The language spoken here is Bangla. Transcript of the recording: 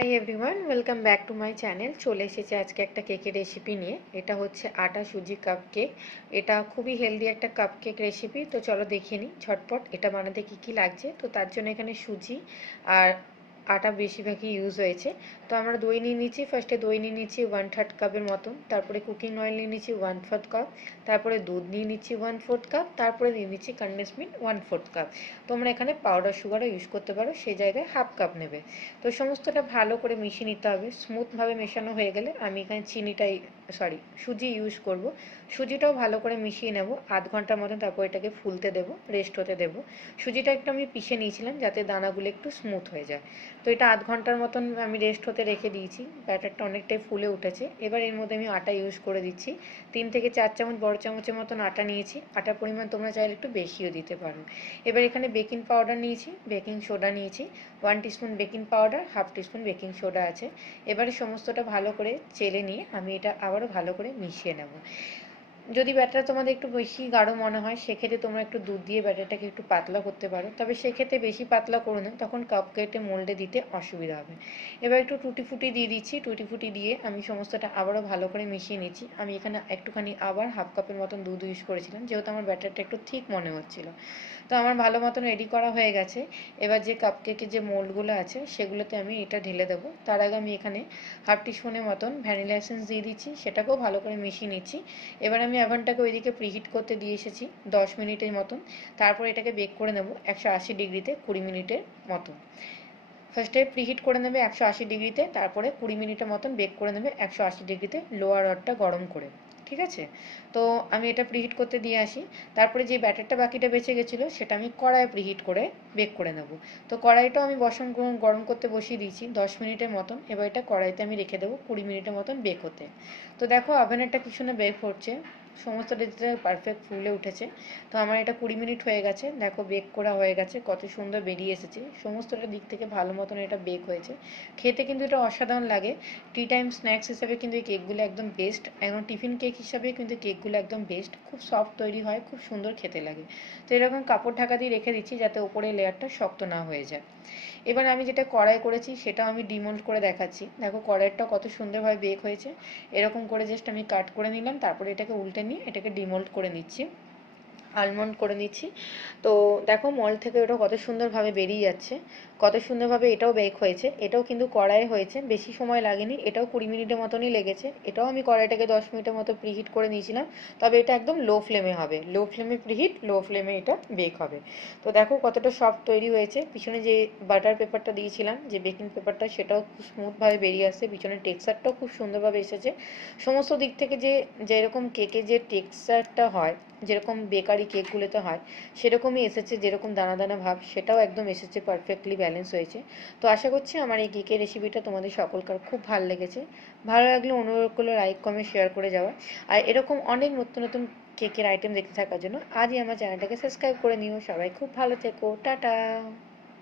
Hi everyone, welcome back to my channel. চলে এসেছে আজকে একটা কেকের রেসিপি নিয়ে। এটা হচ্ছে আটা সুজি কাপ কেক। এটা খুবই হেলদি একটা কাপ কেক রেসিপি। তো চলো দেখে নিই ঝটপট এটা বানাতে কি কি লাগছে। তো তার জন্য এখানে সুজি আর আটা বেশিরভাগই ইউজ হয়েছে। তো আমরা দই নিয়ে নিচ্ছি। ফার্স্টে দই নিয়ে নিচ্ছি 1/3 কাপের মতন, তারপরে কুকিং অয়েল নিয়ে নিচ্ছি 1/4 কাপ, তারপরে দুধ নিয়ে নিচ্ছি 1/4 কাপ, তারপরে নিয়ে নিচ্ছি কনডেন্স মিল্ক 1/4 কাপ। তোমরা এখানে পাউডার সুগারও ইউজ করতে পারো, সেই জায়গায় হাফ কাপ নেবে। তো সমস্তটা ভালো করে মিশিয়ে নিতে হবে। স্মুথভাবে মেশানো হয়ে গেলে আমি এখানে সুজি ইউজ করব। সুজিটাও ভালো করে মিশিয়ে নেব আধ ঘন্টার মতন, তারপর এটাকে ফুলতে দেবো, রেস্ট হতে দেবো। সুজিটা একটু আমি পিষে নিয়েছিলাম যাতে দানাগুলো একটু স্মুথ হয়ে যায়। তো এটা আধ ঘন্টার মতন আমি রেস্ট হতে রেখে দিয়েছি। ব্যাটারটা অনেকটাই ফুলে উঠেছে। এবার এর মধ্যে আমি আটা ইউজ করে দিচ্ছি। 3 থেকে 4 চামচ বড় চামচের মতন আটা নিয়েছি। আটার পরিমাণ তোমরা চাইলে একটু বেশিও দিতে পারো। এবার এখানে বেকিং পাউডার নিয়েছি, বেকিং সোডা নিয়েছি, 1 teaspoon baking powder, half teaspoon baking soda আছে। এবারে সমস্তটা ভালো করে চেলে নিয়ে আমি এটা আবারও ভালো করে মিশিয়ে নেব। যদি ব্যাটার তোমাদের একটু বেশি গাঢ় মনে হয় সেক্ষেত্রে তোমরা একটু দুধ দিয়ে ব্যাটারটাকে একটু পাতলা করতে পারো, তবে সেক্ষেত্রে বেশি পাতলা করো না, তখন কাপ কেটে মোল্ডে দিতে অসুবিধা হবে। এবার একটু টুটি ফুটি দিয়ে দিচ্ছি। টুটি ফুটি দিয়ে আমি সমস্তটা আবারও ভালো করে মিশিয়ে নিচ্ছি। আমি এখানে একটুখানি আবার হাফ কাপের মতন দুধ ইউজ করেছিলাম, যেহেতু আমার ব্যাটারটা একটু ঠিক মনে হচ্ছিল। তো আমার ভালো মতন রেডি করা হয়ে গেছে। এবার যে কাপকেকের যে মোল্ডগুলো আছে সেগুলোতে আমি এটা ঢেলে দেবো। তার আগে আমি এখানে হাফ টিস্পুনের মতন ভ্যানিলা এসেন্স দিয়ে দিচ্ছি, সেটাকেও ভালো করে মিশিয়ে নিচ্ছি। এবার আমি ওভেনটাকে ওইদিকে প্রিহিট করতে দিয়ে এসেছি 10 মিনিটের মতন। তারপর এটাকে বেক করে নেব 180 ডিগ্রিতে 20 মিনিটের মতন। ফার্স্টে প্রিহিট করে নেবে 180 ডিগ্রিতে, তারপরে 20 মিনিটের মতন বেক করে নেবে 180 ডিগ্রিতে লোয়ার রডটা গরম করে। ঠিক আছে? তো আমি এটা প্রিহিট করতে দিয়ে আসি। তারপরে যে ব্যাটারটা বাকিটা বেঁচে গেছিলো সেটা আমি কড়াইয়ে প্রিহিট করে বেক করে নেব। তো কড়াইটাও আমি গরম করতে বসিয়ে দিয়েছি 10 মিনিটের মতন। এবার এটা কড়াইতে আমি রেখে দেবো 20 মিনিটের মতন বেক হতে। তো দেখো ওভেনেরটা কিছু না বেক হচ্ছে, সমস্ত ডিজাইনটা পারফেক্ট ফুলে উঠেছে। তো আমার এটা 20 মিনিট হয়ে গেছে। দেখো বেক করা হয়ে গেছে, কত সুন্দর বেরিয়ে এসেছে। সমস্তটা দিক থেকে ভালো মতন এটা বেক হয়েছে। খেতে কিন্তু এটা অসাধারণ লাগে। টি টাইম স্ন্যাক্স হিসাবে কিন্তু এই কেকগুলো একদম বেস্ট। একদম টিফিন কেক হিসাবে কিন্তু কেকগুলো একদম বেস্ট। খুব সফট তৈরি হয়, খুব সুন্দর খেতে লাগে। তো এরকম কাপড় ঢাকা দিয়ে রেখে দিচ্ছি যাতে ওপরের লেয়ারটা শক্ত না হয়ে যায়। এবার আমি যেটা কড়াই করেছি সেটাও আমি ডিমোল্ড করে দেখাচ্ছি। দেখো কড়াইটা কত সুন্দরভাবে বেক হয়েছে। এরকম করে জাস্ট আমি কাট করে নিলাম, তারপরে এটাকে উল্টে নিয়ে এটাকে ডিমোল্ড করে নিচ্ছি, আলমন্ড করে নিচ্ছি। তো দেখো মল থেকে ওটা কত সুন্দরভাবে বেরিয়ে যাচ্ছে, কত সুন্দরভাবে এটাও বেক হয়েছে। এটাও কিন্তু কড়াইয়ে হয়েছে, বেশি সময় লাগেনি, এটাও 20 মিনিটের মতনই লেগেছে। এটাও আমি কড়াইটাকে 10 মিনিটের মতো প্রিহিট করে নিয়েছিলাম, তবে এটা একদম লো ফ্লেমে হবে, লো ফ্লেমে প্রিহিট, লো ফ্লেমে এটা বেক হবে। তো দেখো কতটা সফট তৈরি হয়েছে। পিছনে যে বাটার পেপারটা দিয়েছিলাম, যে বেকিং পেপারটা, সেটাও খুব স্মুথভাবে বেরিয়ে আসছে। পিছনের টেক্সচারটাও খুব সুন্দরভাবে এসেছে। সমস্ত দিক থেকে যেরকম কেকে যে টেক্সচারটা হয়, যেরকম বেকারি কেকগুলোতে হয় সেরকমই এসেছে, যেরকম দানা দানা ভাব সেটাও একদম এসেছে, পারফেক্টলি ব্যালেন্স হয়েছে। তো আশা করছি আমার এই কেকের রেসিপিটা তোমাদের সকলকার খুব ভালো লেগেছে। ভালো লাগলে অনুরোধ করলো লাইক কমেন্ট শেয়ার করে যাওয়া। আর এরকম অনেক নতুন নতুন কেকের আইটেম দেখতে থাকার জন্য আজই আমার চ্যানেলটাকে সাবস্ক্রাইব করে নিও। সবাই খুব ভালো থেকো, টাটা।